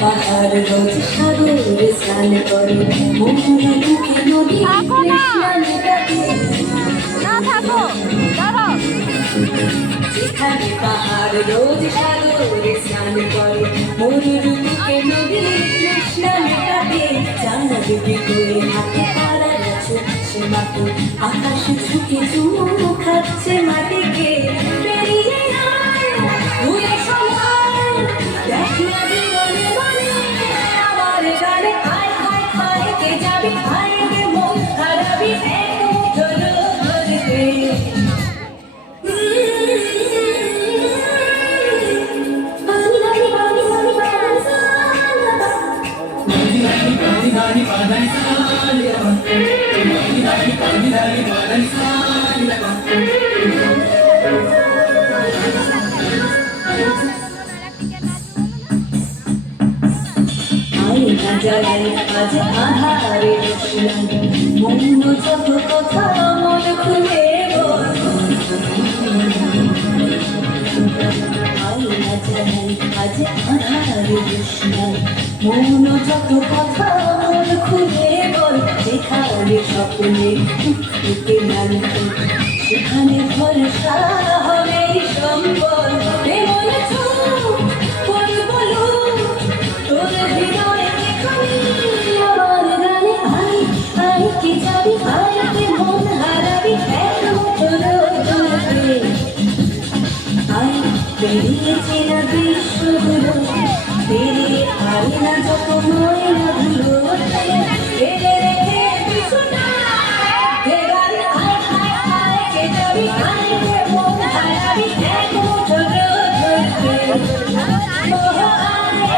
পাহাড় রোজ সাগরে স্নান করে মনের বুকে নদী স্নান করে না থাকো দাঁড়াও যেখানে পাহাড় রোজ সাগরে স্নান করে মনের বুকে নদী স্নান করে জানা দিদি করে হাতে তারা ছুটছে মাটি আকাশ ঝুঁকে চুমু খাচ্ছে মাটিকে বেরিয়ে আয় ঘুরে সময় দেখ না জীবনে আমার গানে আয় হায় হায় কে যাবি হায় কে মন হারাবি এক মুঠোর ধরতে জাগাই আজ আধারে বসলাম মন যত কথা মন খুলে আইনা জাগাই আজ আধারে বসলাম মন যত কথা মন খুলে বল যেখানে স্বপ্নে উঠতে নামতো সেখানে ভরসা হবে সম্বল মনে চোখ বলো তোর হৃদয় আমার গানে আয় আয় কি যাবি আয় কে মন হারাবি এক মুঠোর ধরতে আয় বেরিয়েছে না বিশ্বগুলো বেরিয়ে আয় না যত ময়লাগুলো ফেলে রেখে বিছুনা হে গান আয় আয় আয় কে যাবি আয় কে মন হারাবি এক মুঠোর ধরতে আয়